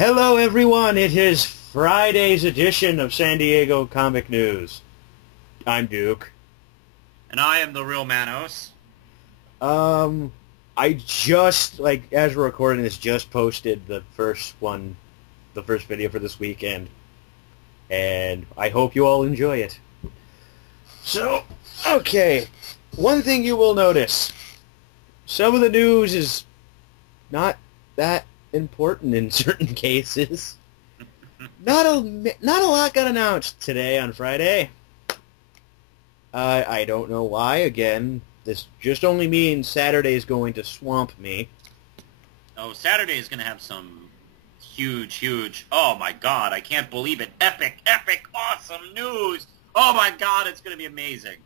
Hello everyone, it is Friday's edition of San Diego Comic News. I'm Duke. And I am the real Manos. I just, as we're recording this, just posted the first video for this weekend. And I hope you all enjoy it. So, okay, one thing you will notice. Some of the news is not that important in certain cases. Not a lot got announced today on Friday. I don't know why. Again, this just only means Saturday is going to swamp me. Oh, Saturday is going to have some huge, oh my god, I can't believe it, epic, awesome news! Oh my god, it's going to be amazing.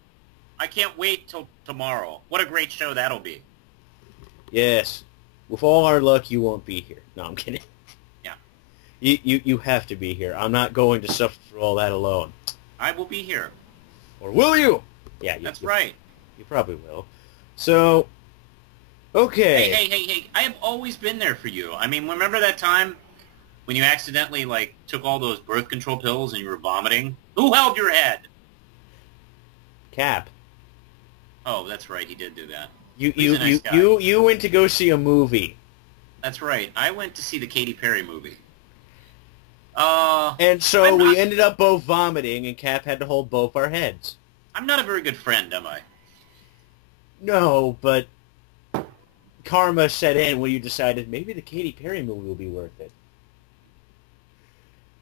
I can't wait till tomorrow. What a great show that'll be. Yes. With all our luck, you won't be here. No, I'm kidding. Yeah. You have to be here. I'm not going to suffer through all that alone. I will be here. Or will you? Yeah, that's right. You probably will. So, okay. Hey, I have always been there for you. I mean, remember that time when you accidentally, took all those birth control pills and you were vomiting? Who held your head? Cap. Oh, that's right, he did do that. You went to go see a movie. That's right. I went to see the Katy Perry movie. And so we ended up both vomiting, and Cap had to hold both our heads. I'm not a very good friend, am I? No, but karma set in when you decided maybe the Katy Perry movie will be worth it.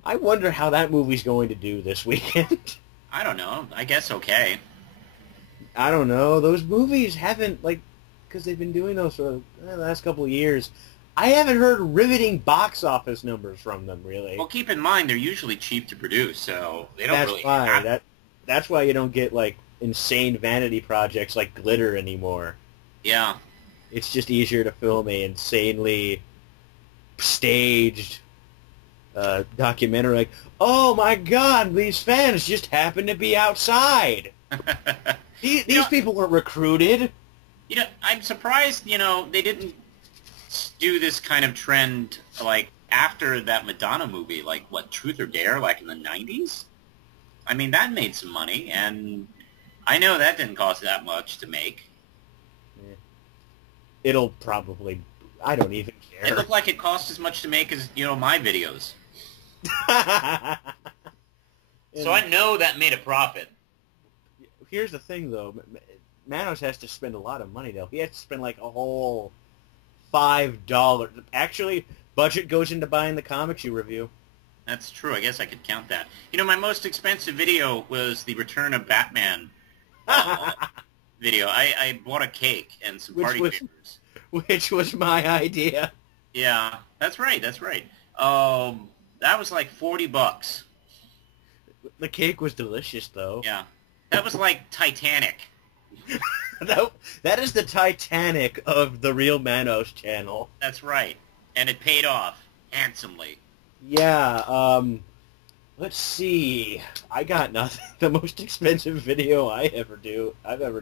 I wonder how that movie's going to do this weekend. I don't know. I guess okay. I don't know. Those movies haven't, because they've been doing those for the last couple of years. I haven't heard riveting box office numbers from them, really. Well, keep in mind, they're usually cheap to produce, so they don't really have... That's why you don't get, insane vanity projects like Glitter anymore. Yeah. It's just easier to film a insanely staged documentary oh my god, these fans just happen to be outside. These people weren't recruited. I'm surprised, they didn't do this kind of trend, after that Madonna movie, Truth or Dare, in the 90s? I mean, that made some money, and I know that didn't cost that much to make. It'll probably... I don't even care. It looked like it cost as much to make as, my videos. So I know that made a profit. Here's the thing, though. Manos has to spend a lot of money, though. He has to spend, a whole $5. Actually, budget goes into buying the comics you review. That's true. I guess I could count that. My most expensive video was the Return of Batman video. I bought a cake and some party papers. Which was my idea. Yeah, that's right. That was $40. The cake was delicious, though. Yeah. That was like Titanic. That is the Titanic of the Real Manos channel. That's right. And it paid off handsomely. Yeah, let's see. I got nothing. The most expensive video I've ever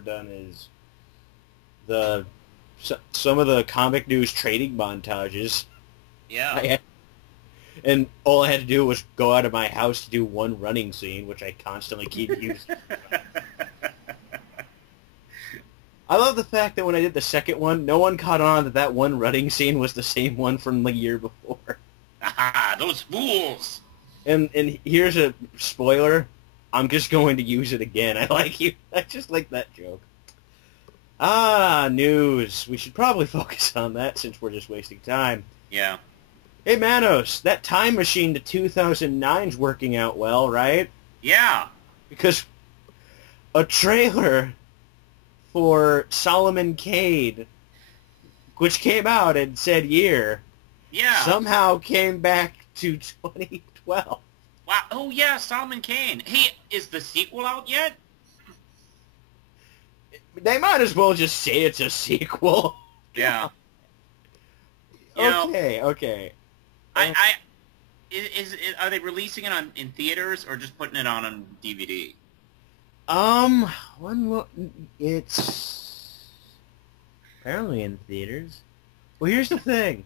done is some of the comic news trading montages. Yeah. And all I had to do was go out of my house to do one running scene, which I constantly keep using. I love the fact that when I did the second one, no one caught on that one running scene was the same one from the year before. Aha, those fools! And here's a spoiler. I'm just going to use it again. I just like that joke. News. We should probably focus on that since we're just wasting time. Yeah. Hey, Manos, that time machine to 2009's working out well, right? Yeah. Because a trailer for Solomane Kane, which came out and said year, somehow came back to 2012. Wow. Oh, yeah, Solomane Kane. Hey, is the sequel out yet? They might as well just say it's a sequel. Yeah. Okay. Are they releasing it in theaters or just putting it on DVD? It's apparently in theaters. Well, here's the thing.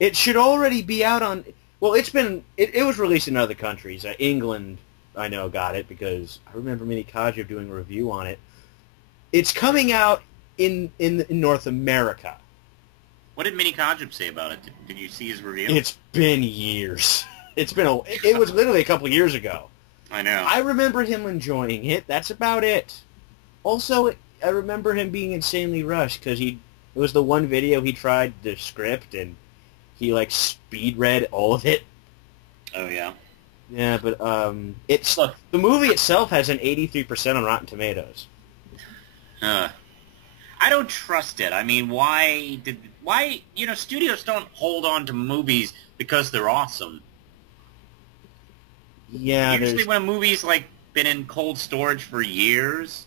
It should already be out on... Well, it was released in other countries. England, I know, got it because I remember Mini Kajiv doing a review on it. It's coming out in North America. What did Mini Kajiv say about it? Did you see his review? It's been years. It was literally a couple years ago. I know. I remember him enjoying it. That's about it. Also, I remember him being insanely rushed because it was the one video he tried the script and he like speed read all of it. Oh yeah. Yeah, but the movie itself has an 83% on Rotten Tomatoes. I don't trust it. I mean, why studios don't hold on to movies because they're awesome. Yeah, usually when a movie's like been in cold storage for years,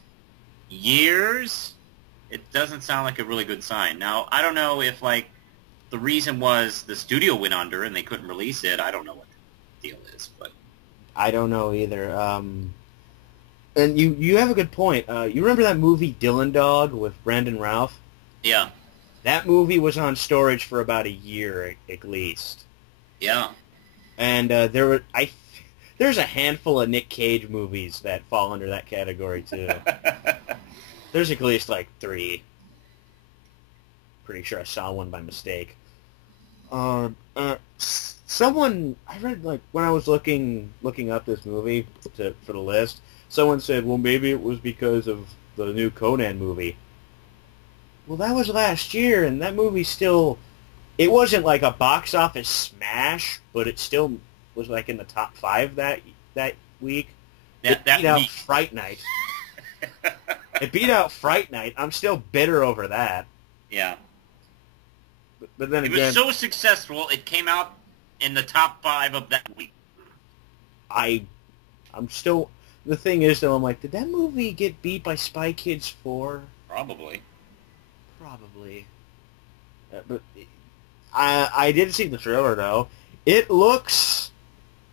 it doesn't sound like a really good sign. Now, I don't know if like the reason was the studio went under and they couldn't release it. I don't know what the deal is, but I don't know either. And you have a good point. You remember that movie Dylan Dog with Brandon Routh? Yeah. That movie was on storage for about a year at least. Yeah. And there's a handful of Nick Cage movies that fall under that category too. There's at least like 3. Pretty sure I saw one by mistake. Someone I read like when I was looking up this movie for the list. Someone said, well, maybe it was because of the new Conan movie. Well, that was last year, and that movie still... It wasn't like a box office smash, but it still was like in the top 5 that week. It beat out Fright Night. It beat out Fright Night. I'm still bitter over that. Yeah. But then again... It was so successful, it came out in the top 5 of that week. I'm still... The thing is, though, I'm like, did that movie get beat by Spy Kids 4? Probably. But I did see the trailer, though. It looks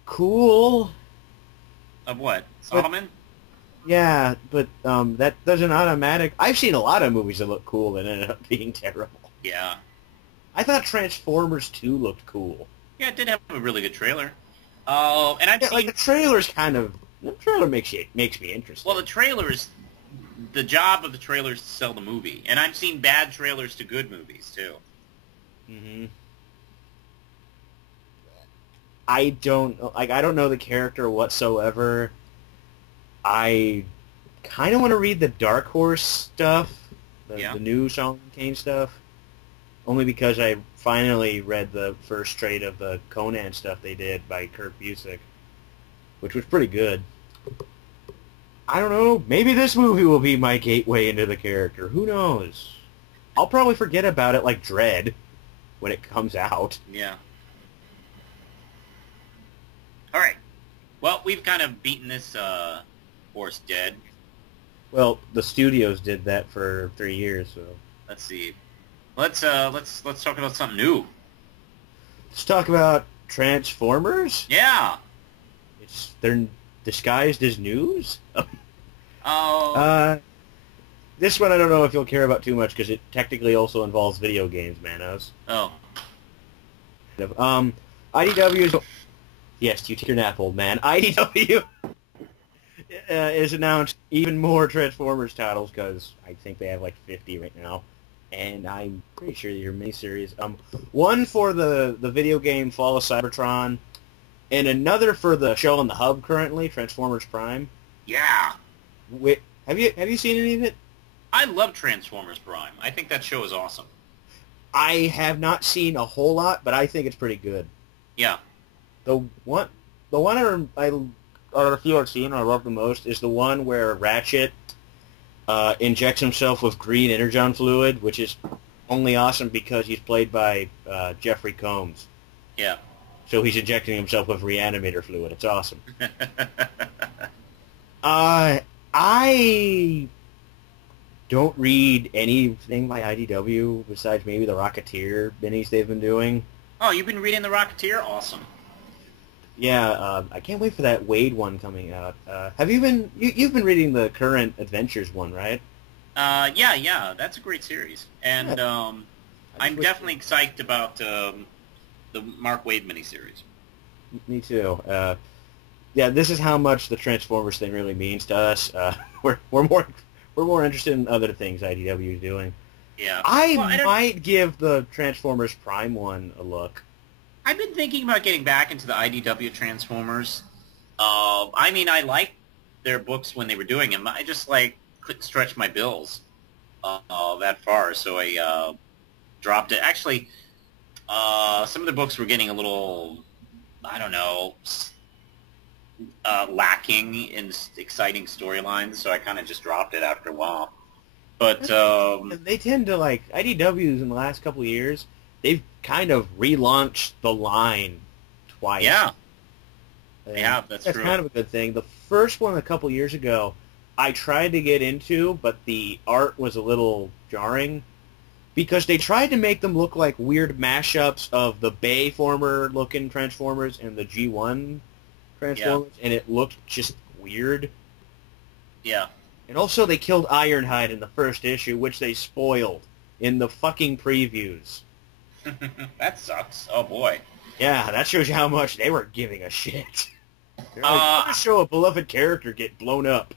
cool. Of what? Solomon? Yeah, but that doesn't automatic... I've seen a lot of movies that look cool and ended up being terrible. Yeah. I thought Transformers 2 looked cool. Yeah, it did have a really good trailer. Oh, and I've seen... like, the trailer's kind of... The trailer makes me interested. Well, the job of the trailer is to sell the movie, and I've seen bad trailers to good movies too. Mm-hmm. I don't know the character whatsoever. I kind of want to read the Dark Horse stuff, the new Solomane Kane stuff, only because I finally read the first trade of the Conan stuff they did by Kurt Busiek, which was pretty good. I don't know. Maybe this movie will be my gateway into the character. Who knows? I'll probably forget about it like Dread when it comes out. Yeah. All right. Well, we've kind of beaten this horse dead. Well, the studios did that for 3 years, so. Let's see. Let's talk about something new. Let's talk about Transformers. Yeah. They're disguised as news. Oh. This one I don't know if you'll care about too much because it technically also involves video games, Manos. Oh. IDW's... Yes, you take your nap, old man. IDW has announced even more Transformers titles because I think they have like 50 right now. And I'm pretty sure they're miniseries. One for the video game Fall of Cybertron, and another for the show on the Hub currently, Transformers Prime. Yeah. Wait, have you seen any of it? I love Transformers Prime. I think that show is awesome. I have not seen a whole lot, but I think it's pretty good. Yeah. The one or a few I've seen I love the most is the one where Ratchet injects himself with green energon fluid, which is only awesome because he's played by Jeffrey Combs. Yeah. So he's injecting himself with reanimator fluid. It's awesome. I don't read anything by IDW besides maybe the Rocketeer minis they've been doing. Oh, you've been reading the Rocketeer? Awesome. Yeah, I can't wait for that Wade one coming out. Have you been? You've been reading the current Adventures one, right? Yeah, that's a great series, and I'm definitely psyched about the Mark Wade miniseries. Me too. Yeah, this is how much the Transformers thing really means to us. We're more interested in other things IDW is doing. Yeah. I Well, might give the Transformers Prime one a look. I've been thinking about getting back into the IDW Transformers. I mean, I liked their books when they were doing them. I just, like, couldn't stretch my bills that far, so I dropped it. Actually, some of the books were getting a little, I don't know, lacking in exciting storylines, so I kind of just dropped it after a while. But they tend to, like, IDWs in the last couple of years, they've kind of relaunched the line twice. Yeah. And Yeah, that's true. That's kind of a good thing. The first one a couple years ago, I tried to get into, but the art was a little jarring because they tried to make them look like weird mashups of the Bayformer-looking Transformers and the G1 Transformers, and it looked just weird. Yeah. And also they killed Ironhide in the first issue, which they spoiled in the fucking previews. That sucks. Oh, boy. Yeah, that shows you how much they were giving a shit. They're like, to show a beloved character get blown up.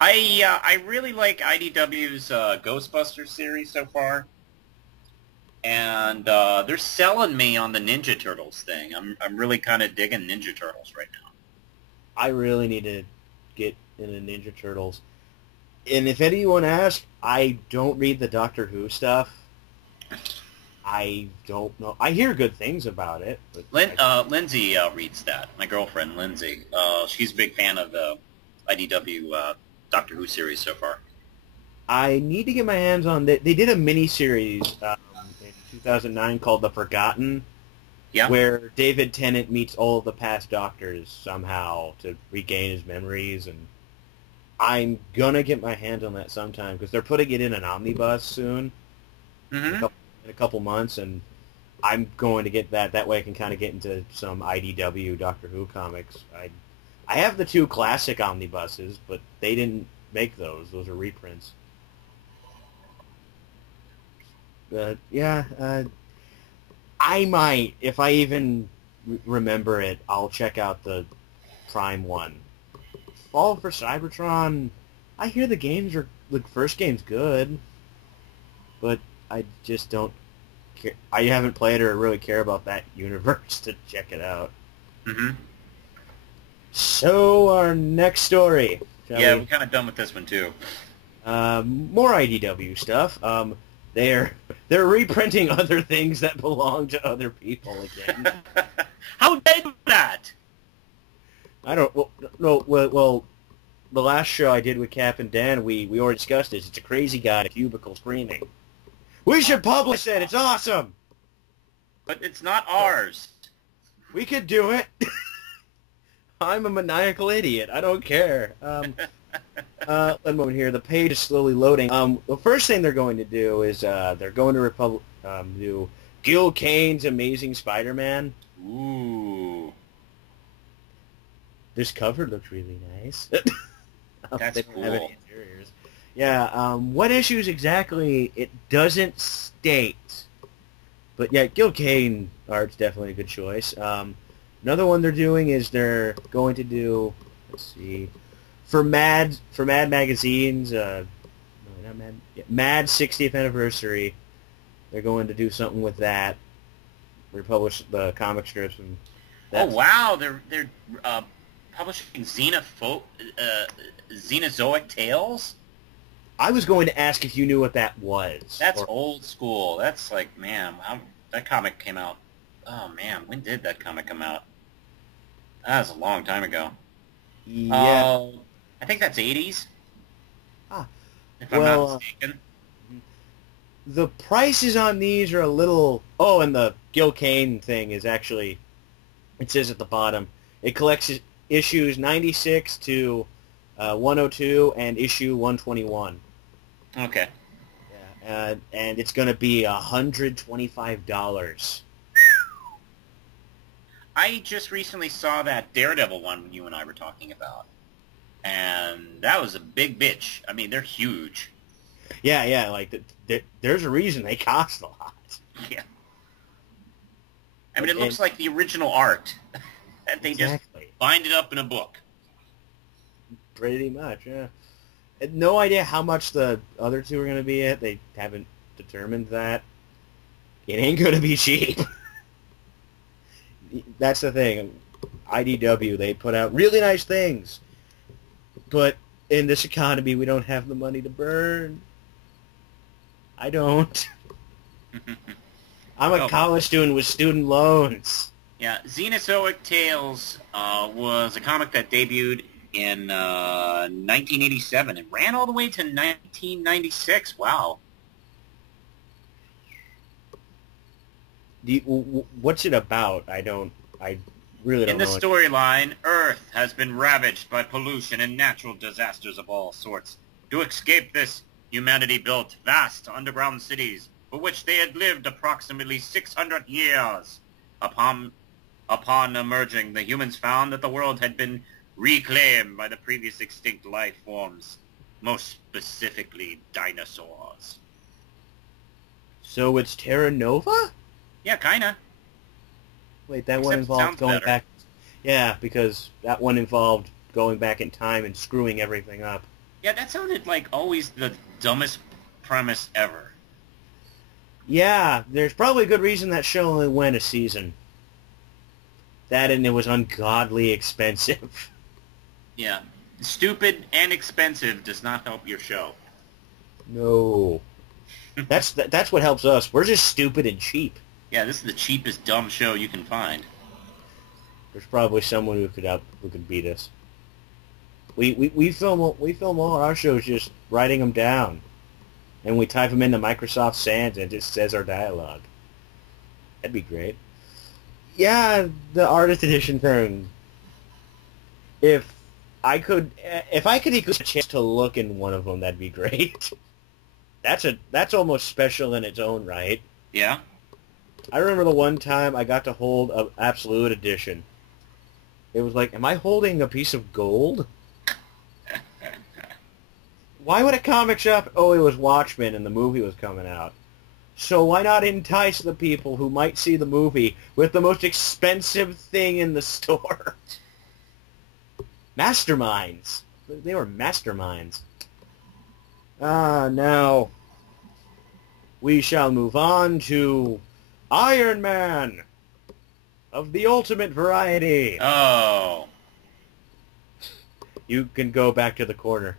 I really like IDW's Ghostbusters series so far, and they're selling me on the Ninja Turtles thing. I'm really kind of digging Ninja Turtles right now. I really need to get into Ninja Turtles. And if anyone asks, I don't read the Doctor Who stuff. I don't know. I hear good things about it. But Lindsay reads that. My girlfriend, Lindsay. She's a big fan of the IDW Doctor Who series so far. I need to get my hands on... They did a mini-series in 2009 called The Forgotten, where David Tennant meets all of the past Doctors somehow to regain his memories, and I'm going to get my hands on that sometime, because they're putting it in an omnibus soon. Mm-hmm. In a couple months, and I'm going to get that. That way I can kind of get into some IDW Doctor Who comics. I have the two classic omnibuses, but they didn't make those. Those are reprints. I might, if I even remember it, I'll check out the Prime one. Fall for Cybertron, I hear the first game's good, but I just don't care. I haven't played or really care about that universe to check it out. Mm-hmm. So, our next story. We're kind of done with this one, too. More IDW stuff. They're reprinting other things that belong to other people again. How dare you do that? I don't... Well, the last show I did with Cap and Dan, we already discussed this. It's a crazy guy in a cubicle screaming. We should publish it. It's awesome. But it's not ours. We could do it. I'm a maniacal idiot. I don't care. Let me moment here. The page is slowly loading. The first thing they're going to do is they're going to do Gil Kane's Amazing Spider-Man. Ooh. This cover looks really nice. That's they cool. don't have any interiors. Yeah, what issues exactly, it doesn't state. But yeah, Gil Kane art's definitely a good choice. Another one they're doing is they're going to do, let's see, for Mad Magazine's, Mad 60th anniversary, they're going to do something with that. Republish the comic strips. And oh, wow, they're publishing Xenozoic Tales? I was going to ask if you knew what that was. That's old school. That's like, man, that comic came out. Oh, man, when did that comic come out? That was a long time ago. Yeah. I think that's 80s. If I'm not mistaken. The prices on these are a little... Oh, and the Gil Kane thing is actually... It says at the bottom, it collects issues 96 to 102 and issue 121. Okay. Yeah, and it's going to be $125. I just recently saw that Daredevil one you and I were talking about, and that was a big bitch. I mean, they're huge. Yeah, like, there's a reason they cost a lot. Yeah. I mean, it looks like the original art. That they just bind it up in a book. Pretty much, yeah. Had no idea how much the other two are going to be at. They haven't determined that. It ain't going to be cheap. That's the thing. IDW, they put out really nice things. But in this economy, we don't have the money to burn. I don't. I'm a college student with student loans. Yeah, Xenozoic Tales was a comic that debuted in 1987 and ran all the way to 1996. Wow. What's it about? I really don't know. In the storyline, Earth has been ravaged by pollution and natural disasters of all sorts. To escape this, humanity built vast underground cities for which they had lived approximately 600 years. Upon emerging, the humans found that the world had been reclaimed by the previous extinct life forms, most specifically dinosaurs. So it's Terra Nova? Yeah, kinda. Wait, that one involved going back... Yeah, because that one involved going back in time and screwing everything up. Yeah, that sounded like always the dumbest premise ever. Yeah, there's probably a good reason that show only went a season. That and it was ungodly expensive. Yeah. Stupid and expensive does not help your show. No. That's what helps us. We're just stupid and cheap. Yeah, this is the cheapest dumb show you can find. There's probably someone who could beat us. We film all our shows just writing them down, and we type them into Microsoft Sans and it just says our dialogue. That'd be great. Yeah, the artist edition thing. If I could equal a chance to look in one of them, that'd be great. That's almost special in its own right. Yeah. I remember the one time I got to hold an Absolute edition. It was like, am I holding a piece of gold? Why would a comic shop... Oh, it was Watchmen and the movie was coming out. So why not entice the people who might see the movie with the most expensive thing in the store? Masterminds. They were masterminds. Now we shall move on to Iron Man of the ultimate variety. Oh. You can go back to the corner.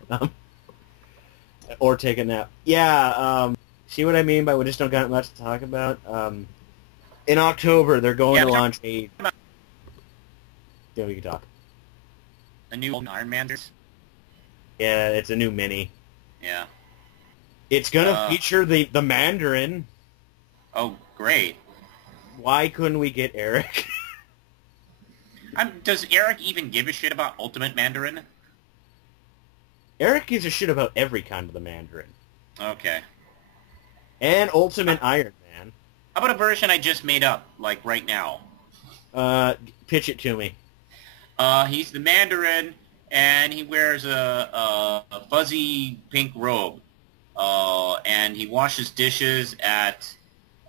Or take a nap. Yeah, see what I mean by we just don't got much to talk about? In October, they're going to launch a... Yeah, we can talk. A new Iron Man? Yeah, it's a new mini. Yeah. It's gonna feature the Mandarin. Oh, great. Why couldn't we get Eric? Does Eric even give a shit about Ultimate Mandarin? Eric gives a shit about every kind of the Mandarin. Okay. And Ultimate Iron Man. How about a version I just made up, like right now? Pitch it to me. He's the Mandarin, and he wears a fuzzy pink robe. And he washes dishes at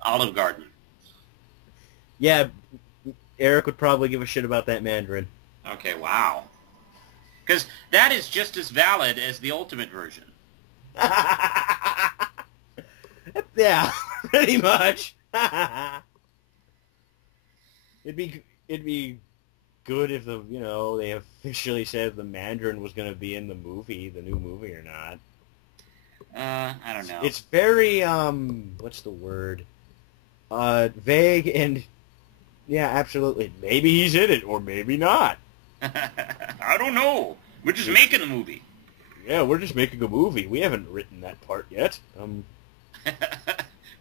Olive Garden. Yeah, Eric would probably give a shit about that Mandarin. Okay, wow. Because that is just as valid as the Ultimate version. Yeah, pretty much. It'd be good if they officially said the Mandarin was going to be in the movie, the new movie or not. I don't know. It's very what's the word? Vague and yeah, absolutely. Maybe he's in it or maybe not. I don't know. We're just making a movie. Yeah, we're just making a movie. We haven't written that part yet.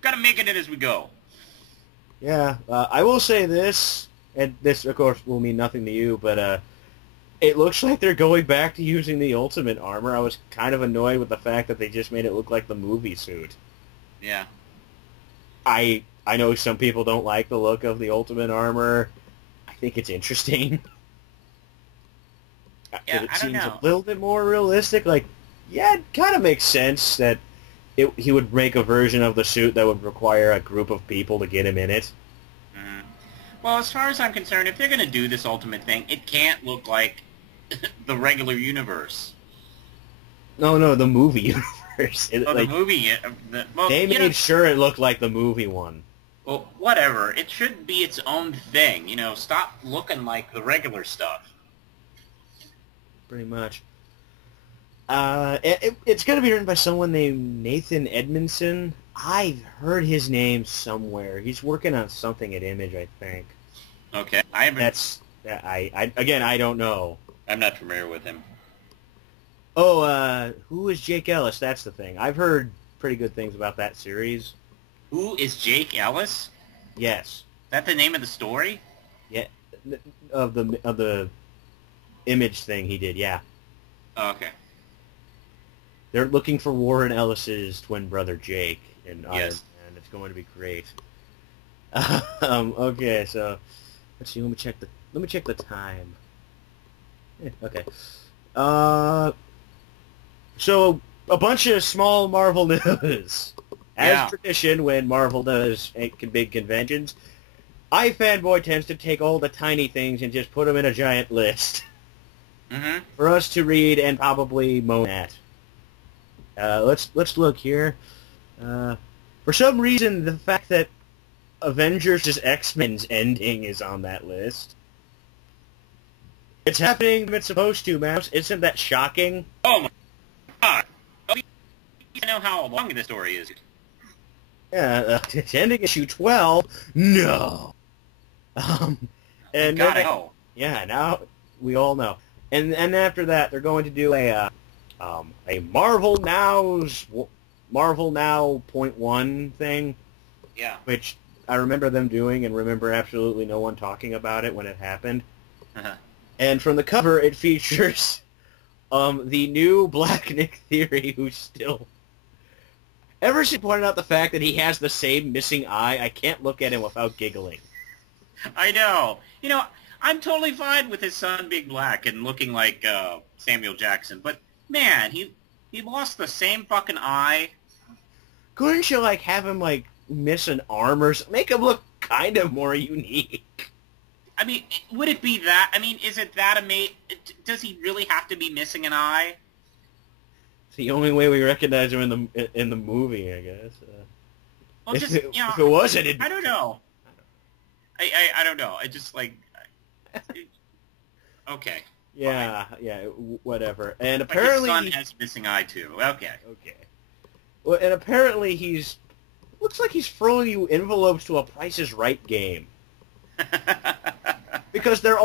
Gotta make it in as we go. Yeah, I will say this, and this, of course, will mean nothing to you, but it looks like they're going back to using the Ultimate armor. I was kind of annoyed with the fact that they just made it look like the movie suit. Yeah. I know some people don't like the look of the Ultimate armor. I think it's interesting. Yeah, it I don't seems know. a little bit more realistic. Like, yeah, it kind of makes sense that he would make a version of the suit that would require a group of people to get him in it. Mm-hmm. Well, as far as I'm concerned, if they're going to do this Ultimate thing, it can't look like the regular universe. No, the movie universe. Oh, like, the movie... they made sure it looked like the movie one. Well, whatever. It should be its own thing. You know, stop looking like the regular stuff. Pretty much. It's going to be written by someone named Nathan Edmondson. I've heard his name somewhere. He's working on something at Image, I think. Okay. I haven't... I don't know. I'm not familiar with him. Oh, who is Jake Ellis? That's the thing. I've heard pretty good things about that series. Who is Jake Ellis? Yes. Is that the name of the story? Yeah, of the Image thing he did, yeah. Oh, okay. They're looking for Warren Ellis's twin brother Jake in Iron yes. Man. It's going to be great. Okay, so let's see. Let me check the time. Okay. So a bunch of small Marvel news. As tradition, when Marvel does big conventions, iFanboy tends to take all the tiny things and just put them in a giant list for us to read and probably moan at. Let's look here. For some reason, the fact that Avengers' X-Men's ending is on that list. It's happening when it's supposed to, Mouse. Isn't that shocking? Oh my god! You know how long this story is. Yeah, it's ending issue 12. No. And God, I know. Yeah, now we all know. And after that, they're going to do a Marvel Now .1 thing. Yeah. Which I remember them doing, and remember absolutely no one talking about it when it happened. And from the cover, it features the new Black Nick Fury, who's still... Ever since pointed out the fact that he has the same missing eye, I can't look at him without giggling. I know. You know, I'm totally fine with his son being black and looking like Samuel Jackson, but man, he lost the same fucking eye. Couldn't you have him miss an arm or something? Make him look kind of more unique. I mean, would it be that? I mean, is it that amazing? Does he really have to be missing an eye? It's the only way we recognize him in the movie, I guess. Well, just if it wasn't, I don't know. I don't know. I just okay. Yeah, fine. yeah, whatever. And apparently, his son has a missing eye too. Okay. Well, and apparently looks like he's throwing you envelopes to a Price is Right game. Because it's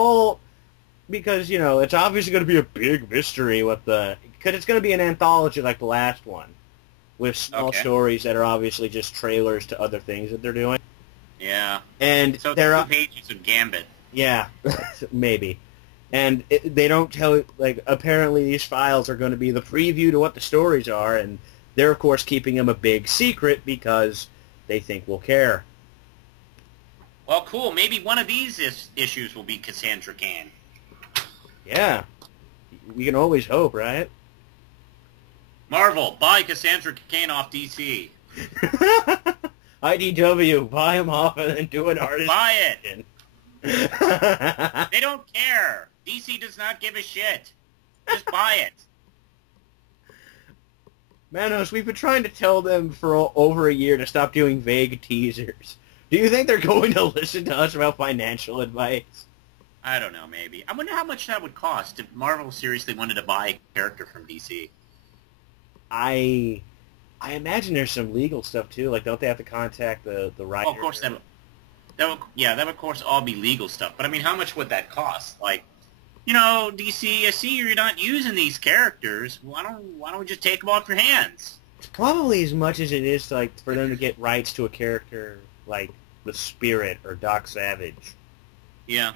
obviously going to be a big mystery because it's going to be an anthology like the last one, with small stories that are obviously just trailers to other things that they're doing. Yeah. And so there are 2 pages of Gambit. Yeah, maybe. And they don't tell, apparently these files are going to be the preview to what the stories are, and they're, of course, keeping them a big secret because they think we'll care. Well, cool. Maybe one of these issues will be Cassandra Kane. Yeah. We can always hope, right? Marvel, buy Cassandra Kane off DC. IDW, buy him off and then do an artist. Buy it. They don't care. DC does not give a shit. Just buy it. Manos, we've been trying to tell them for over a year to stop doing vague teasers. Do you think they're going to listen to us about financial advice? I don't know, maybe. I wonder how much that would cost if Marvel seriously wanted to buy a character from DC. I imagine there's some legal stuff, too. Don't they have to contact the writer? Oh, of course, that would, of course, all be legal stuff. But, I mean, how much would that cost? DC, I see you're not using these characters. Why don't we just take them off your hands? It's probably as much as it is, for them to get rights to a character like the Spirit or Doc Savage. Yeah.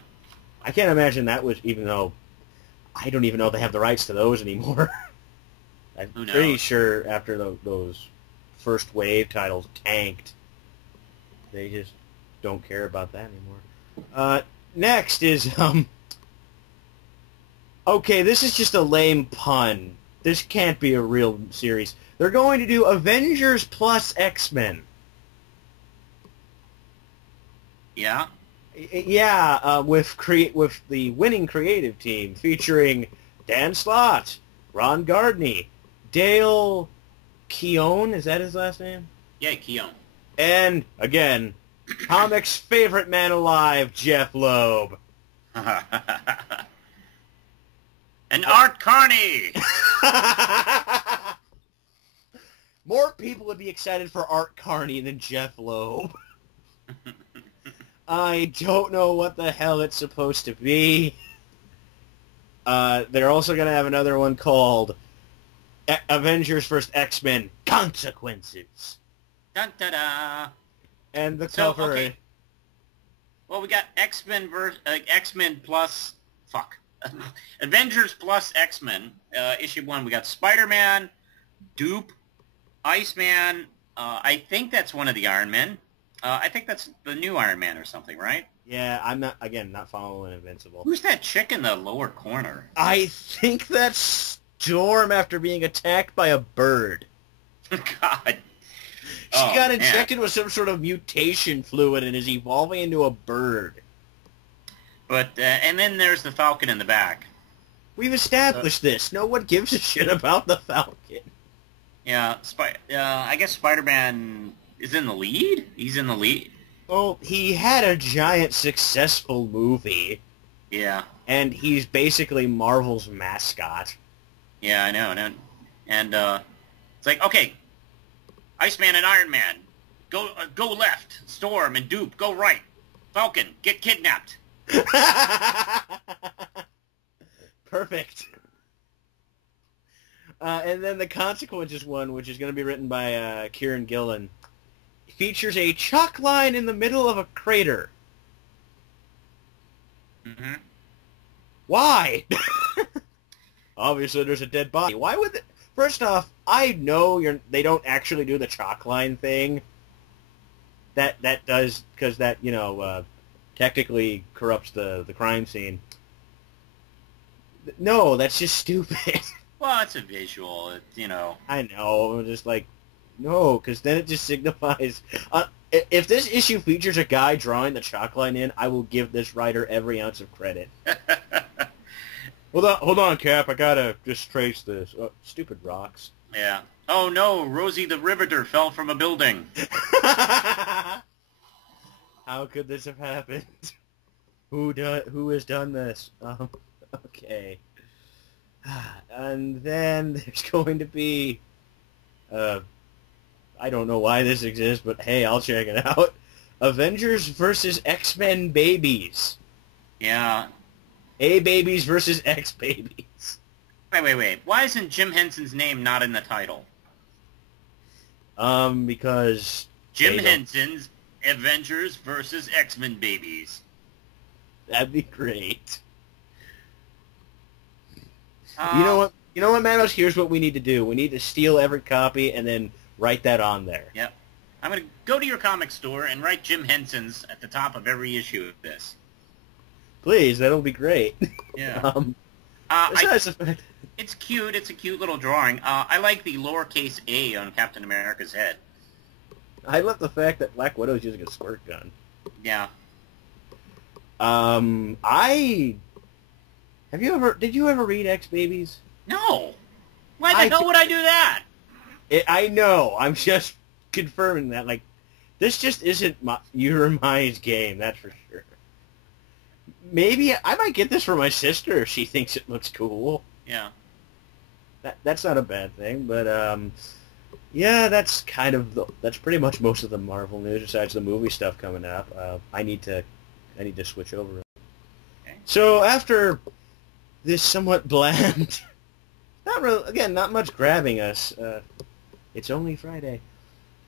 I can't imagine that was, even though I don't even know if they have the rights to those anymore. I'm pretty sure after those first wave titles tanked, they just don't care about that anymore. Next is, okay, this is just a lame pun. This can't be a real series. They're going to do Avengers plus X-Men. Yeah? Yeah, with the winning creative team featuring Dan Slott, Ron Gardney, Dale Keown, is that his last name? Yeah, Keown. And, again, comics' favorite man alive, Jeff Loeb. And Art Carney! More people would be excited for Art Carney than Jeff Loeb. I don't know what the hell it's supposed to be. They're also going to have another one called Avengers vs. X-Men Consequences. Dun, da, da. And the cover... Okay. Well, we got X-Men plus... Fuck. Avengers plus X-Men. Issue 1, we got Spider-Man, Dupe, Iceman. I think that's one of the Iron Men. I think that's the new Iron Man or something, right? Yeah, I'm not following Invincible. Who's that chick in the lower corner? I think that's Storm after being attacked by a bird. God. She got injected with some sort of mutation fluid and is evolving into a bird. But, and then there's the Falcon in the back. We've established this. No one gives a shit about the Falcon. Yeah, I guess Spider-Man is in the lead? He's in the lead? Well, he had a giant successful movie. Yeah. And he's basically Marvel's mascot. Yeah, I know. And it's like, okay, Iceman and Iron Man, go left. Storm and Dupe, go right. Falcon, get kidnapped. Perfect. And then the Consequences one, which is going to be written by Kieran Gillen, features a chalk line in the middle of a crater. Mm-hmm. Why? Obviously, there's a dead body. Why would they... First off, I know they don't actually do the chalk line thing. That does, because that, technically corrupts the crime scene. No, that's just stupid. Well, it's a visual, I know, just like, no, because then it just signifies... if this issue features a guy drawing the chalk line in, I will give this writer every ounce of credit. Hold on, Cap, I gotta just trace this. Oh, stupid rocks. Yeah. Oh no, Rosie the Riveter fell from a building. How could this have happened? Who has done this? Okay. And then there's going to be, I don't know why this exists, but hey, I'll check it out. Avengers versus X-Men Babies. Yeah. A-Babies versus X-Babies. Wait. Why isn't Jim Henson's name not in the title? Because... Jim Henson's Avengers versus X-Men Babies. That'd be great. You know what, Manos? Here's what we need to do. We need to steal every copy and then write that on there. Yep. I'm going to go to your comic store and write Jim Henson's at the top of every issue of this. Please, that'll be great. Yeah. It's cute. It's a cute little drawing. I like the lowercase a on Captain America's head. I love the fact that Black Widow's using a squirt gun. Yeah. Did you ever read X-Babies? No. Why the hell would I do that? I know. I'm just confirming that. Like, this just isn't your and mine's game, that's for sure. Maybe I might get this for my sister if she thinks it looks cool. Yeah. That's not a bad thing, but yeah, that's pretty much most of the Marvel news besides the movie stuff coming up. I need to switch over. Okay. So after this somewhat bland, not much grabbing us. It's only Friday.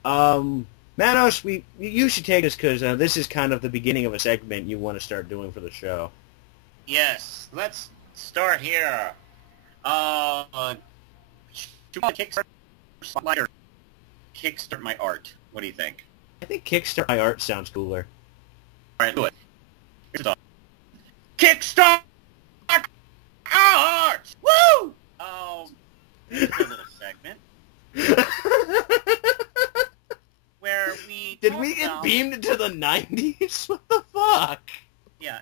Manos, you should take us because this is kind of the beginning of a segment you want to start doing for the show. Yes, let's start here. Should we Kickstarter Slater? Kickstart my art. What do you think? I think Kickstart my art sounds cooler. All right, do it. Here's the Kickstart art. Woo! Here's a little segment where we did we get beamed into the 90s? What the fuck? Yeah,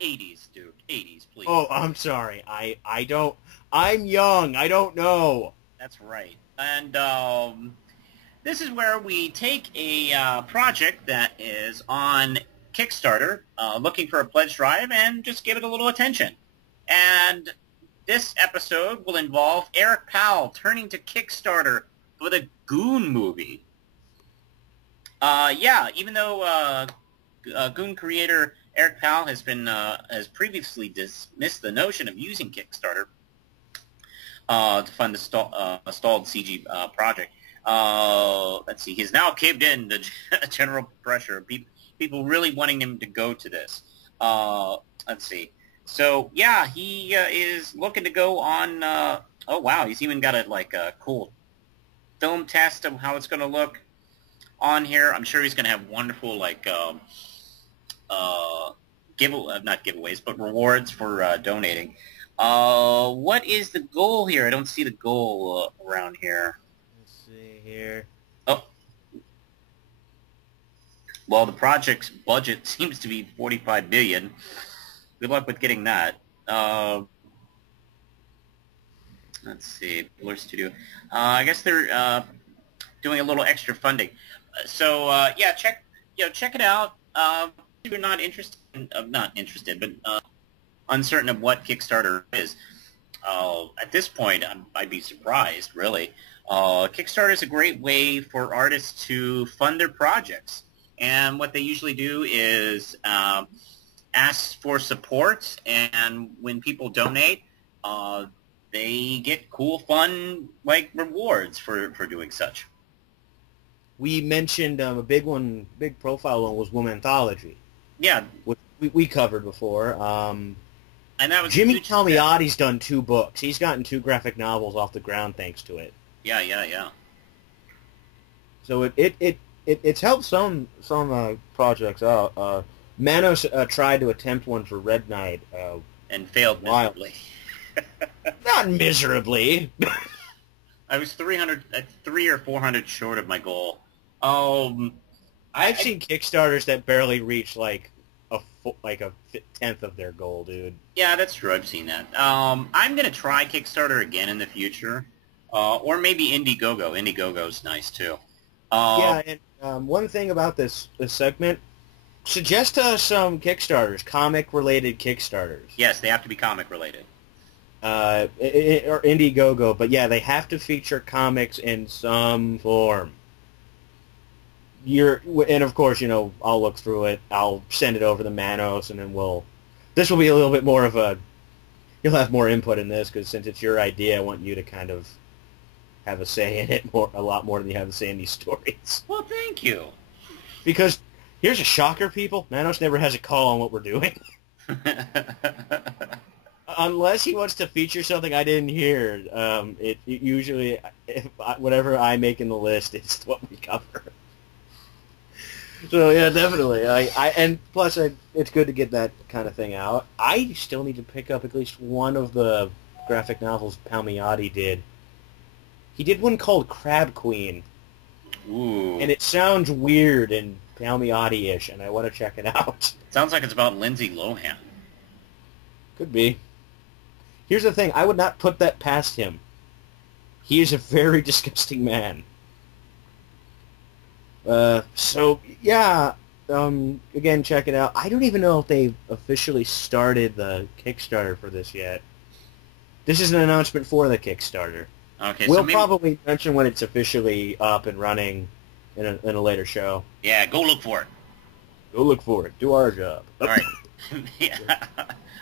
80s, Duke. 80s, please. Oh, I'm sorry. I don't... I'm young. I don't know. That's right. And this is where we take a project that is on Kickstarter, looking for a pledge drive, and just give it a little attention. And this episode will involve Eric Powell turning to Kickstarter for the Goon movie. Yeah, even though Goon creator Eric Powell has previously dismissed the notion of using Kickstarter to fund the stalled CG project. Let's see, he's now caved in the general pressure of people really wanting him to go to this. Let's see. So yeah, he is looking to go on. Oh wow, he's even got a cool film test of how it's going to look on here. I'm sure he's going to have wonderful not giveaways, but rewards for donating. What is the goal here? I don't see the goal around here. Let's see here. Oh. Well, the project's budget seems to be $45 million. Good luck with getting that. Let's see. Blur Studio. I guess they're doing a little extra funding. So yeah, check it out. If you're not interested, but uncertain of what Kickstarter is. At this point, I'd be surprised, really. Kickstarter is a great way for artists to fund their projects. And what they usually do is ask for support, and when people donate, they get cool, fun, rewards for doing such. We mentioned a big profile one was Womanthology. Yeah. Which we covered before. And that was Jimmy Palmiotti's done 2 books. He's gotten 2 graphic novels off the ground thanks to it. Yeah. So it's helped some projects out. Manos tried to attempt one for Red Knight. And failed miserably. Not miserably. I was 300 or 400 short of my goal. I've seen Kickstarters that barely reach a tenth of their goal, dude. Yeah, that's true. I've seen that. I'm gonna try Kickstarter again in the future, or maybe Indiegogo. Indiegogo's nice too. Yeah, and one thing about this segment, suggest some Kickstarters, comic-related Kickstarters. Yes, they have to be comic-related. Or Indiegogo, but yeah, they have to feature comics in some form. And of course, I'll look through it. I'll send it over to Manos, and then this will be a little bit more of you'll have more input in this, because since it's your idea, I want you to kind of have a say in it a lot more than you have a say in these stories. Well, thank you. Because here's a shocker, people. Manos never has a call on what we're doing. Unless he wants to feature something I didn't hear, it usually, whatever I make in the list, it's what we cover. So yeah, definitely. And plus, it's good to get that kind of thing out. I still need to pick up at least one of the graphic novels Palmiotti did. He did one called Crab Queen. Ooh. And it sounds weird and Palmiotti-ish, and I want to check it out. Sounds like it's about Lindsay Lohan. Could be. Here's the thing. I would not put that past him. He is a very disgusting man. So, yeah, again, check it out. I don't even know if they've officially started the Kickstarter for this yet. This is an announcement for the Kickstarter. Okay, we'll probably mention when it's officially up and running in a later show. Yeah, go look for it. Go look for it. Do our job. All right. Yeah.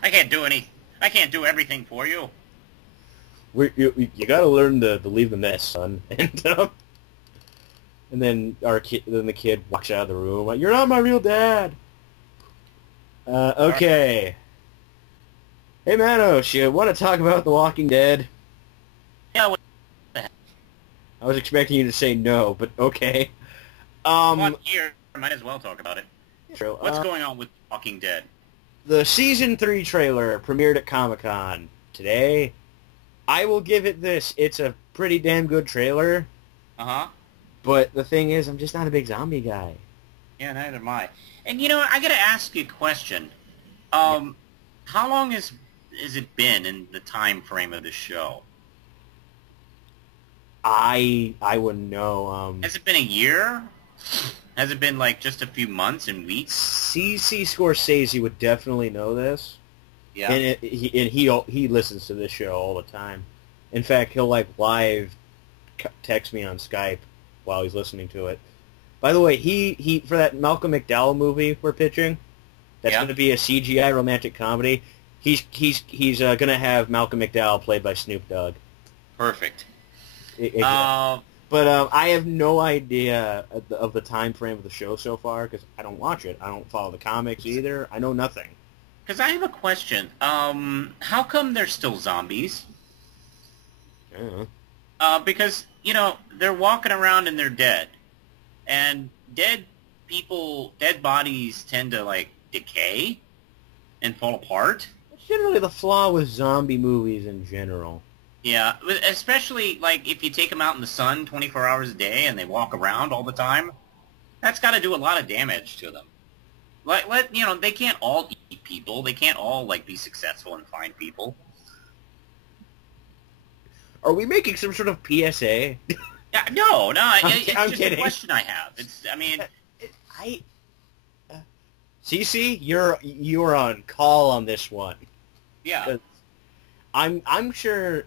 I can't do everything for you. You got to learn to leave the mess, son. And then the kid walks out of the room like, "You're not my real dad." Okay. Hey Manos, you want to talk about The Walking Dead? Yeah. I was expecting you to say no, but okay. Here, might as well talk about it. True. What's going on with Walking Dead? The Season 3 trailer premiered at Comic-Con today. I will give it this. It's a pretty damn good trailer. Uh-huh. But the thing is, I'm just not a big zombie guy. Yeah, neither am I. And, I got to ask you a question. How long has it been in the time frame of the show? I wouldn't know. Has it been a year? Has it been like just a few months and weeks? CC Scorsese would definitely know this. Yeah. And he listens to this show all the time. In fact, he'll like live text me on Skype while he's listening to it. By the way, he for that Malcolm McDowell movie we're pitching, that's going to be a CGI romantic comedy. He's going to have Malcolm McDowell played by Snoop Dogg. Perfect. But I have no idea of the time frame of the show so far because I don't watch it. I don't follow the comics either. I know nothing. Because I have a question. How come they're still zombies? Because, you know, they're walking around and they're dead. And dead bodies tend to, like, decay and fall apart. That's generally the flaw with zombie movies in general. Yeah, especially, like, if you take them out in the sun 24 hours a day and they walk around all the time, that's got to do a lot of damage to them. You know, they can't all eat people. They can't all, like, be successful and find people. Are we making some sort of PSA? Yeah, no, it's just kidding. a question I have. CC, you're on call on this one. Yeah. I'm sure,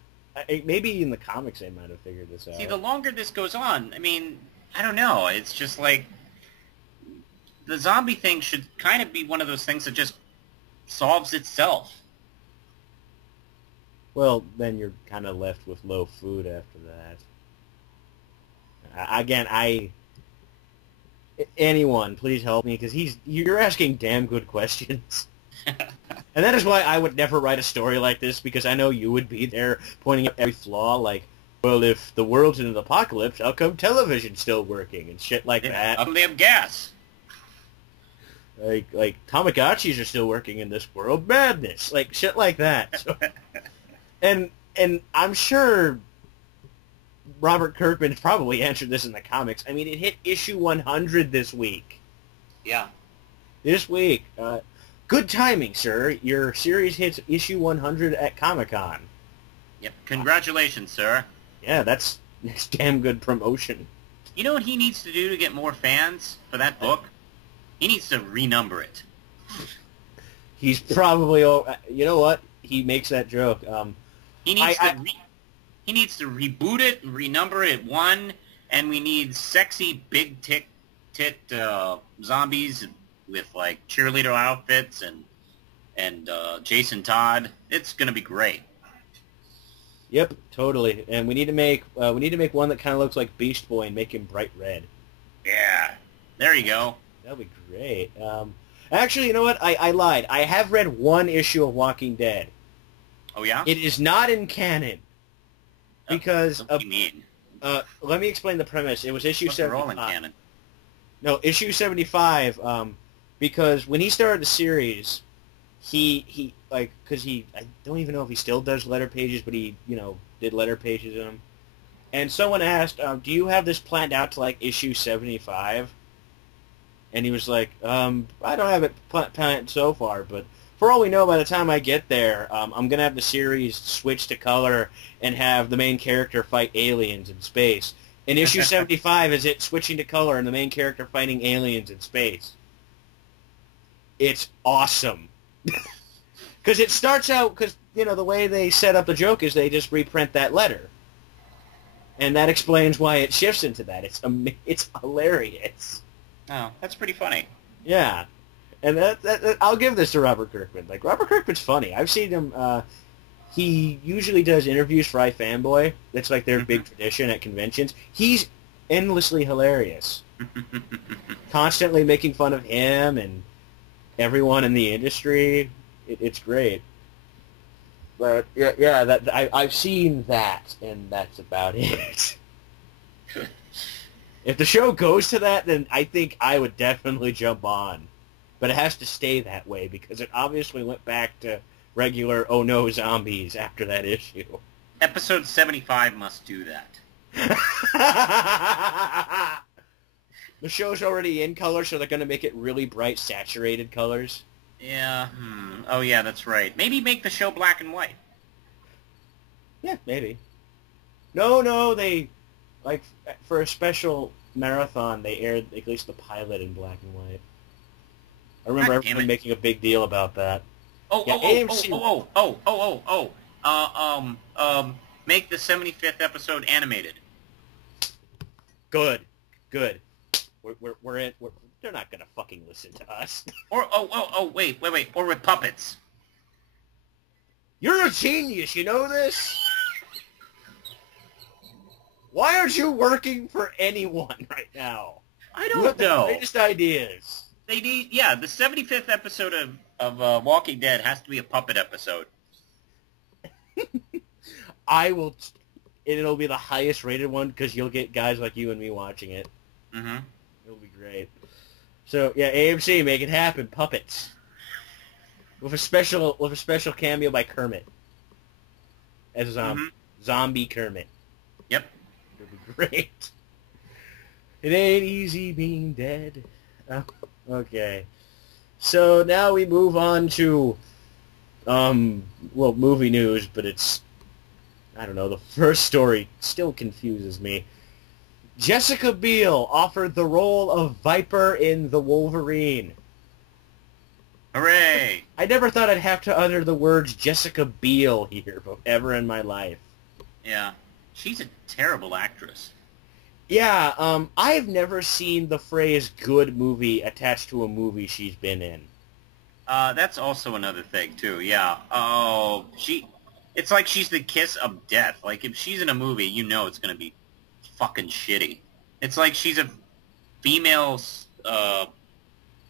maybe in the comics they might have figured this out. See, the longer this goes on, I mean, I don't know. It's just like, the zombie thing should kind of be one of those things that just solves itself. Well, then you're kind of left with low food after that. Again, anyone, please help me, because you're asking damn good questions. And that is why I would never write a story like this, because I know you would be there pointing out every flaw, like, well, if the world's in an apocalypse, how come television's still working, and shit like that. How come they have gas? Like Tamagotchis are still working in this world. Madness. Like, shit like that. So, and I'm sure Robert Kirkman probably answered this in the comics. I mean, it hit issue 100 this week. Yeah. This week. Good timing, sir. Your series hits issue 100 at Comic-Con. Yep. Congratulations, sir. Yeah, that's damn good promotion. You know what he needs to do to get more fans for that book? He needs to renumber it. He's probably... you know what? He makes that joke. He needs to reboot it, renumber it 1, and we need sexy big tit zombies with like cheerleader outfits and Jason Todd. It's gonna be great. Yep, totally. And we need to make one that kind of looks like Beast Boy and make him bright red. Yeah, there you go. That'd be great. Actually, you know what? I lied. I have read one issue of Walking Dead. Oh yeah? It is not in canon. Because what do you mean? Let me explain the premise. It was issue 75. They're all in canon. No, issue 75. Because when he started the series, he I don't even know if he still does letter pages, but he did letter pages in them. And someone asked, "Do you have this planned out to like issue 75?" And he was like, "I don't have it planned so far, but." For all we know, by the time I get there, I'm going to have the series switch to color and have the main character fight aliens in space. In issue 75 is it switching to color and the main character fighting aliens in space. It's awesome. Because it starts out, because, the way they set up the joke is they just reprint that letter. And that explains why it shifts into that. It's hilarious. Oh, that's pretty funny. Yeah. And I'll give this to Robert Kirkman. Like, Robert Kirkman's funny. I've seen him, he usually does interviews for iFanboy. That's like their big tradition at conventions. He's endlessly hilarious. Constantly making fun of him and everyone in the industry. It's great. But, yeah, I've seen that, and that's about it. If the show goes to that, then I think I would definitely jump on. But it has to stay that way because it obviously went back to regular oh no zombies after that issue. Episode 75 must do that. The show's already in color, so they're going to make it really bright, saturated colors. Yeah. Oh, yeah, that's right. Maybe make the show black and white. Yeah, maybe. No, they, like, for a special marathon, they aired at least the pilot in black and white. I remember everyone making a big deal about that. Make the 75th episode animated. Good. They're not gonna fucking listen to us. Wait. Or with puppets. You're a genius, you know this? Why aren't you working for anyone right now? I don't know. The greatest ideas. They need, the 75th episode of Walking Dead has to be a puppet episode. It'll be the highest rated one because you'll get guys like you and me watching it. Mm-hmm. It'll be great. So yeah, AMC, make it happen. Puppets. With a special cameo by Kermit. As a zombie Kermit. Yep. It'll be great. It ain't easy being dead. Okay. So now we move on to movie news, but it's, I don't know, the first story still confuses me. Jessica Biel offered the role of Viper in The Wolverine. Hooray! I never thought I'd have to utter the words Jessica Biel here ever in my life. Yeah. She's a terrible actress. Yeah, I've never seen the phrase good movie attached to a movie she's been in. That's also another thing, too, yeah. Oh, it's like she's the kiss of death. Like, if she's in a movie, you know it's going to be fucking shitty. It's like she's a female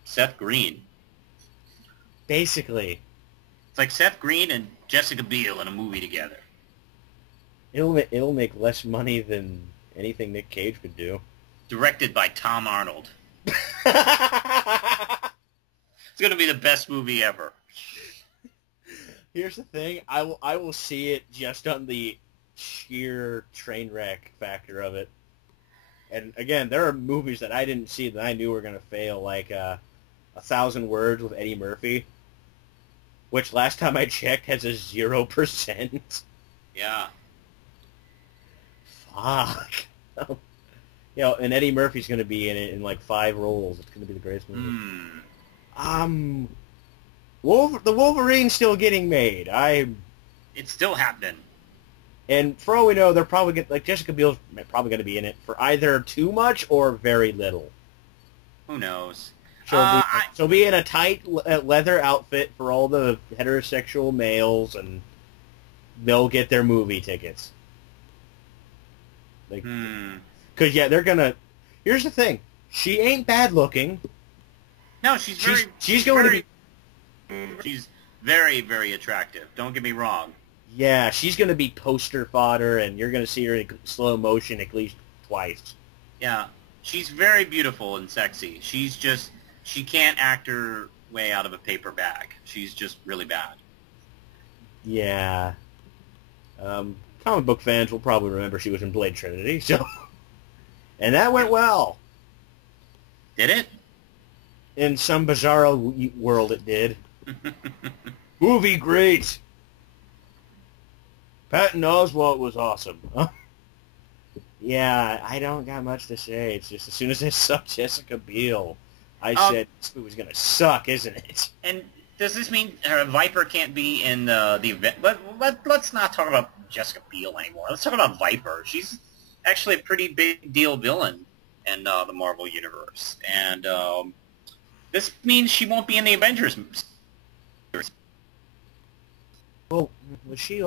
Seth Green. Basically. It's like Seth Green and Jessica Biel in a movie together. It'll make less money than anything Nick Cage could do. Directed by Tom Arnold. It's going to be the best movie ever. Here's the thing. I will see it just on the sheer train wreck factor of it. And again, there are movies that I didn't see that I knew were going to fail, like 1,000 Words with Eddie Murphy, which last time I checked has a 0%. Yeah. Fuck. And Eddie Murphy's going to be in it in like 5 roles. It's going to be the greatest movie. The Wolverine's still getting made. It's still happening. And for all we know, they're probably going like Jessica Biel's probably going to be in it for either too much or very little. Who knows? She'll be in a tight leather outfit for all the heterosexual males, and they'll get their movie tickets. Like, because they're gonna. Here's the thing: she ain't bad looking. No, she's very, very attractive. Don't get me wrong. Yeah, she's gonna be poster fodder, and you're gonna see her in slow motion at least twice. Yeah, she's very beautiful and sexy. She can't act her way out of a paper bag. She's just really bad. Yeah. Comic book fans will probably remember she was in Blade Trinity, so... And that went well. Did it? In some bizarro world it did. Movie great! Patton Oswalt was awesome. Yeah, I don't got much to say. It's just as soon as I saw Jessica Biel, I said, this movie's going to suck, isn't it? And does this mean Viper can't be in the event? Let's not talk about Jessica Biel anymore. Let's talk about Viper. She's actually a pretty big deal villain in the Marvel Universe. And this means she won't be in the Avengers. Well, was she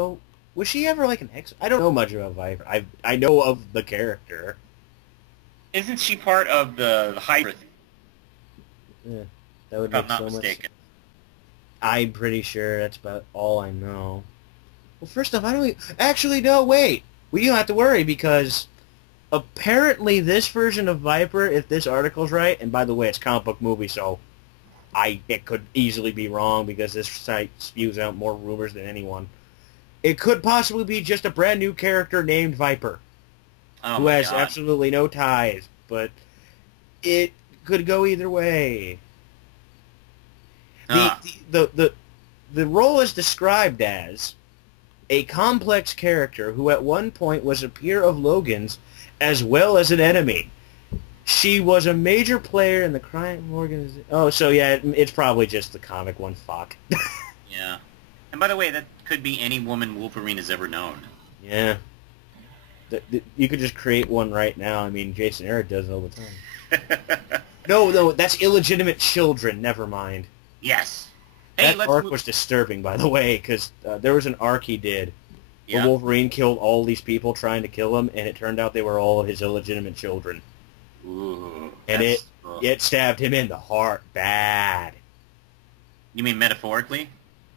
ever like an X? I don't know much about Viper. I know of the character. Isn't she part of the Hydra? Yeah, that would make so much. I'm pretty sure that's about all I know. Well, first off, I don't actually no. Wait, we don't have to worry because apparently this version of Viper, if this article's right, and by the way, it's a comic book movie, so it could easily be wrong because this site spews out more rumors than anyone. It could possibly be just a brand new character named Viper, who has absolutely no ties, but it could go either way. The role is described as a complex character who at one point was a peer of Logan's as well as an enemy. She was a major player in the crime organization. Oh, so yeah, it's probably just the comic one. Fuck. Yeah. And by the way, that could be any woman Wolverine has ever known. Yeah. You could just create one right now. I mean, Jason Aaron does it all the time. No, that's illegitimate children. Never mind. Yes. Hey, that arc was disturbing, by the way, because there was an arc he did where Wolverine killed all these people trying to kill him, and it turned out they were all his illegitimate children. Ooh. And it stabbed him in the heart bad. You mean metaphorically?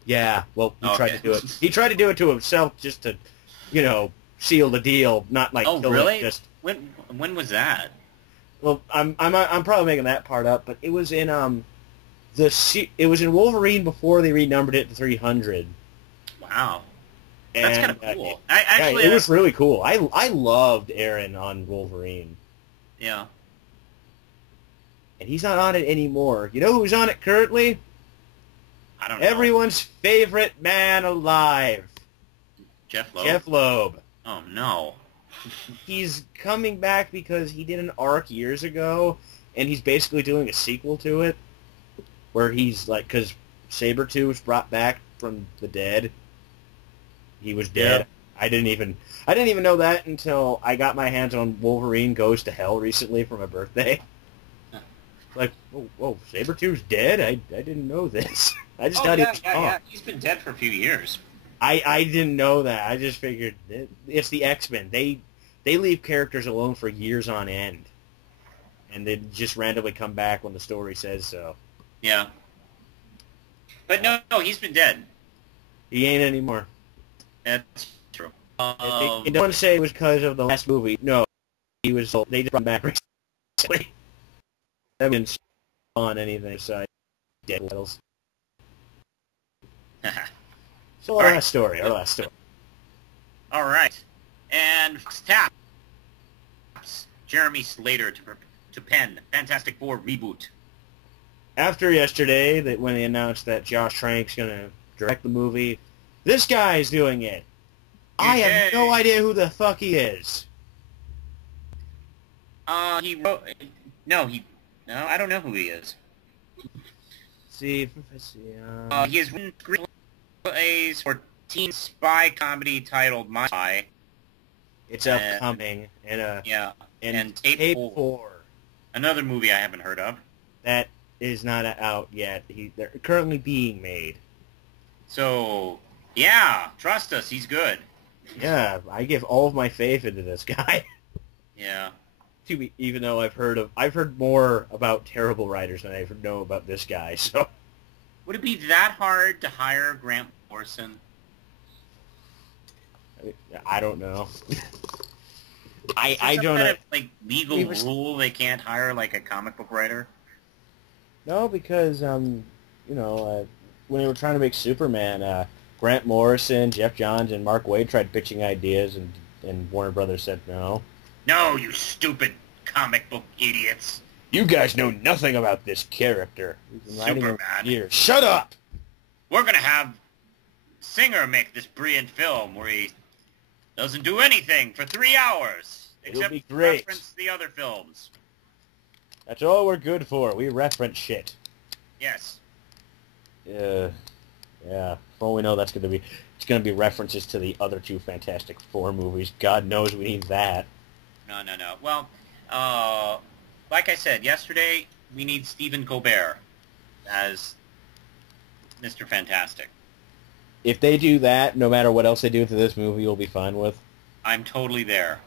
Yeah. Well, he tried to do it. He tried to do it to himself just to, seal the deal, not like. Oh, really? When was that? Well, I'm probably making that part up, but it was in it was in Wolverine before they renumbered it to 300. Wow. That's kind of cool. It was really cool. I loved Aaron on Wolverine. Yeah. And he's not on it anymore. You know who's on it currently? I don't know. Everyone's favorite man alive. Jeff Loeb? Jeff Loeb. Oh, no. He's coming back because he did an arc years ago, and he's basically doing a sequel to it, where he's like, because Sabretooth was brought back from the dead. He was dead. Yeah. I didn't even know that until I got my hands on Wolverine Goes to Hell recently for my birthday. Like, whoa, Sabretooth's dead? I didn't know this. I just thought he was gone. Yeah. He's been dead for a few years. I didn't know that. I just figured it's the X-Men. They leave characters alone for years on end, and they just randomly come back when the story says so. Yeah. But no, he's been dead. He ain't anymore. That's true. They don't say it was because of the last movie. No, he was. They just brought him back recently. That didn't spawn anything besides dead whales. So our last story. All right. And taps Jeremy Slater to pen Fantastic Four Reboot. After yesterday, when they announced that Josh Trank's going to direct the movie, this guy's doing it. I have no idea who the fuck he is. He wrote... No, I don't know who he is. He has written screenplays for teen spy comedy titled My Spy. It's upcoming. And Tape 4. Another movie I haven't heard of. That is not out yet. They're currently being made. So, yeah, trust us, he's good. Yeah, I give all of my faith into this guy. Yeah. Even though I've heard more about terrible writers than I know about this guy, so... Would it be that hard to hire Grant Morrison? I don't know. I don't know. Like legal rule they can't hire like a comic book writer? No, because when they were trying to make Superman, Grant Morrison, Jeff Johns, and Mark Waid tried pitching ideas, and Warner Brothers said no. No, you stupid comic book idiots. You guys know nothing about this character. Superman. Years. Shut up! We're going to have Singer make this brilliant film where he doesn't do anything for 3 hours. Except reference the other films. That's all we're good for. We reference shit. Yes. Yeah. For all we know, it's going to be references to the other two Fantastic Four movies. God knows we need that. No. Well, like I said yesterday, we need Stephen Colbert as Mr. Fantastic. If they do that, no matter what else they do to this movie, you'll be fine with. I'm totally there.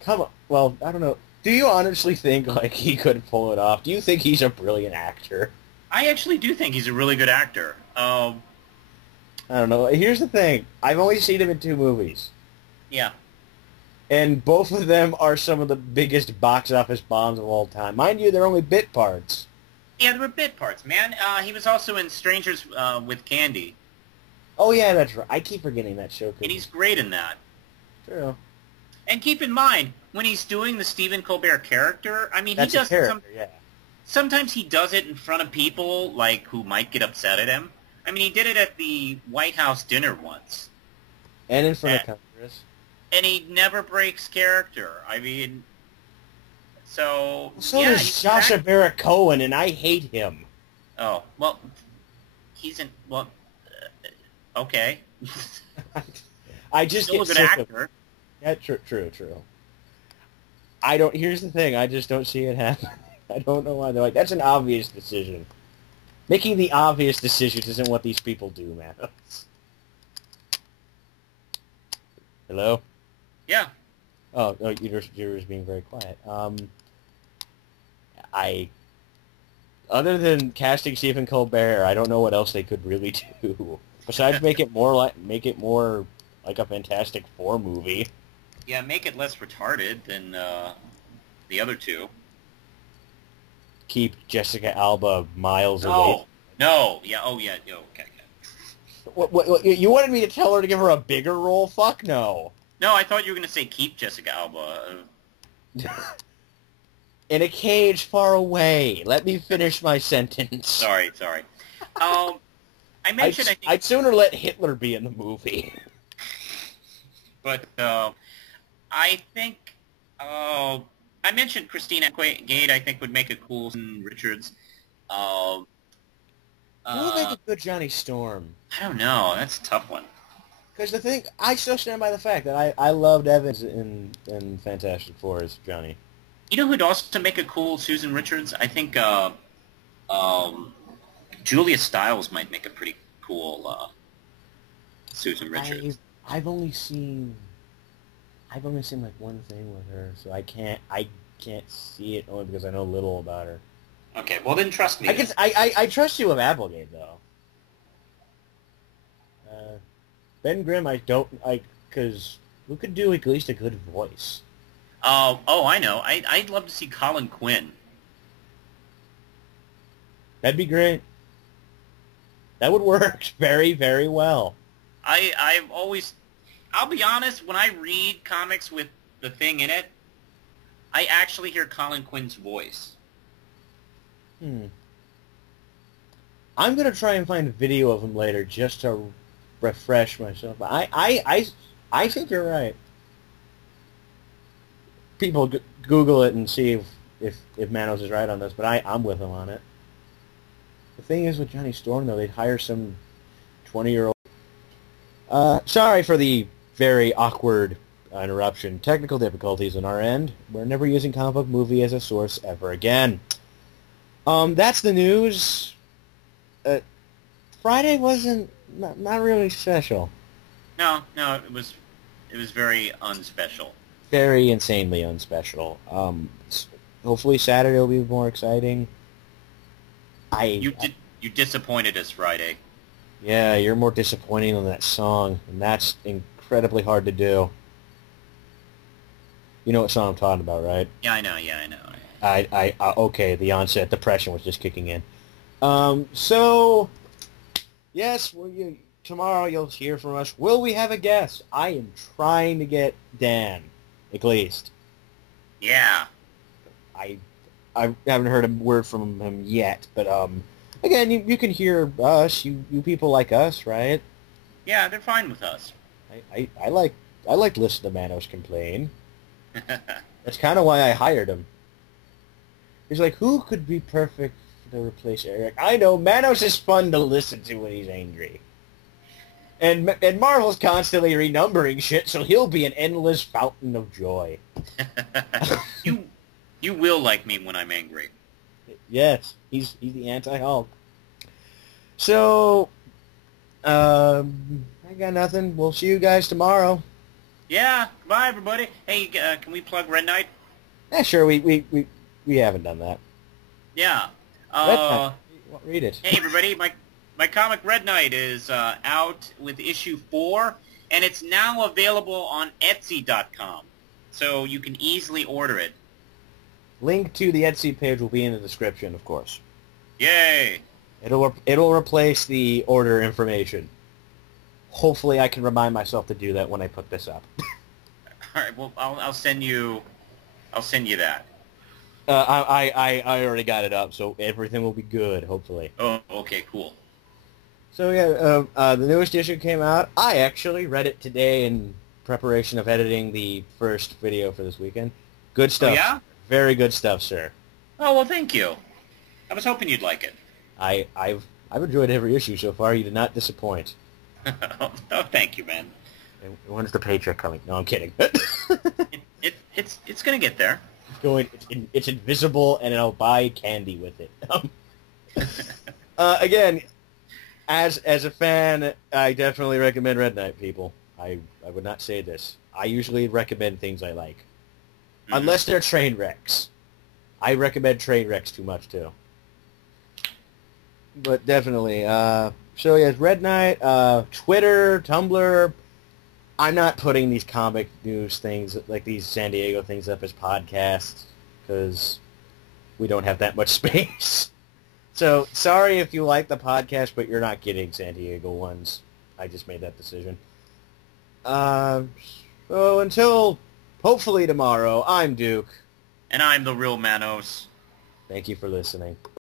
Come on. Well, I don't know. Do you honestly think he could pull it off? Do you think he's a brilliant actor? I actually do think he's a really good actor. I don't know. Here's the thing. I've only seen him in 2 movies. Yeah. And both of them are some of the biggest box office bombs of all time. Mind you, they're only bit parts. Yeah, they were bit parts, man. He was also in Strangers with Candy. Oh, yeah, that's right. I keep forgetting that show. And he's great in that. True. And keep in mind, when he's doing the Stephen Colbert character, I mean, that's he does yeah. sometimes he does it in front of people, like, who might get upset at him. I mean, he did it at the White House dinner once. And in front of Congress. And he never breaks character. I mean, so So does Sacha Baron Cohen, and I hate him. Oh, well, he's in, well, okay. I just Still get a good sick actor. of, yeah, true. Here's the thing, I just don't see it happen. I don't know why. They're like, that's an obvious decision. Making the obvious decisions isn't what these people do, man. Hello? Yeah. Oh, no, you're just being very quiet. Other than casting Stephen Colbert, I don't know what else they could really do. Besides make it more like a Fantastic Four movie. Yeah, make it less retarded than the other two. Keep Jessica Alba miles away. No. Yeah. Oh, yeah. No. Okay. What, you wanted me to tell her to give her a bigger role? Fuck no. No, I thought you were going to say keep Jessica Alba. In a cage far away. Let me finish my sentence. Sorry. I mentioned I'd sooner let Hitler be in the movie. But I think I mentioned Christina Gade. I think would make a cool Richards. Who would make a good Johnny Storm? I don't know. That's a tough one. Because the thing, I still stand by the fact that I loved Evans in Fantastic Four as Johnny. You know who'd also make a cool Susan Richards? I think Julia Stiles might make a pretty cool Susan Richards. I've only seen like one thing with her, so I can't see it only because I know little about her. Okay, well then trust me. I trust you with Applegate though. Ben Grimm, I don't like, because who could do at least a good voice? Oh, I know. I'd love to see Colin Quinn. That'd be great. That would work very, very well. I'll be honest, when I read comics with the Thing in it, I actually hear Colin Quinn's voice. I'm going to try and find a video of him later just to refresh myself. I think you're right. People Google it and see if Manos is right on this, but I'm with him on it. The thing is with Johnny Storm, though, they'd hire some 20-year-old... sorry for the very awkward interruption. Technical difficulties on our end. We're never using comic book movie as a source ever again. That's the news. Friday wasn't... Not really special. No, it was very unspecial. Very insanely unspecial. Hopefully Saturday will be more exciting. You disappointed us Friday. Yeah, you're more disappointing than that song, and that's incredibly hard to do. You know what song I'm talking about, right? Yeah, I know. Okay, the onset depression was just kicking in. So, yes, tomorrow you'll hear from us. Will we have a guest? I am trying to get Dan, at least. Yeah. I haven't heard a word from him yet, but again, you can hear us, you people like us, right? Yeah, they're fine with us. I like listening to Manos complain. That's kind of why I hired him. He's like, who could be perfect to replace Eric? I know, Manos is fun to listen to when he's angry. And Marvel's constantly renumbering shit, so he'll be an endless fountain of joy. You will like me when I'm angry. Yes, he's the anti-Hulk. So, I got nothing. We'll see you guys tomorrow. Yeah, goodbye everybody. Hey, can we plug Red Knight? Yeah, sure. We haven't done that. Yeah. Read it. Hey everybody, my comic Red Knight is out with issue 4, and it's now available on Etsy.com, so you can easily order it. Link to the Etsy page will be in the description, of course. Yay! It'll replace the order information. Hopefully, I can remind myself to do that when I put this up. All right. Well, I'll send you that. I already got it up, so everything will be good, hopefully. Oh, okay, cool. So yeah, the newest issue came out. I actually read it today in preparation of editing the first video for this weekend. Good stuff. Oh, yeah? Very good stuff, sir. Oh, well, thank you. I was hoping you'd like it. I've enjoyed every issue so far. You did not disappoint. Oh, thank you, man. And when's the paycheck coming? No, I'm kidding. It's gonna get there. It's invisible, and I'll buy candy with it. Again, as a fan, I definitely recommend Red Knight, people. I would not say this. I usually recommend things I like. Mm-hmm. Unless they're train wrecks. I recommend train wrecks too much, too. But definitely. So, yes, Red Knight, Twitter, Tumblr. I'm not putting these comic news things, like these San Diego things, up as podcasts, because we don't have that much space. So, sorry if you like the podcast, but you're not getting San Diego ones. I just made that decision. So, until, hopefully tomorrow, I'm Duke. And I'm the real Manos. Thank you for listening.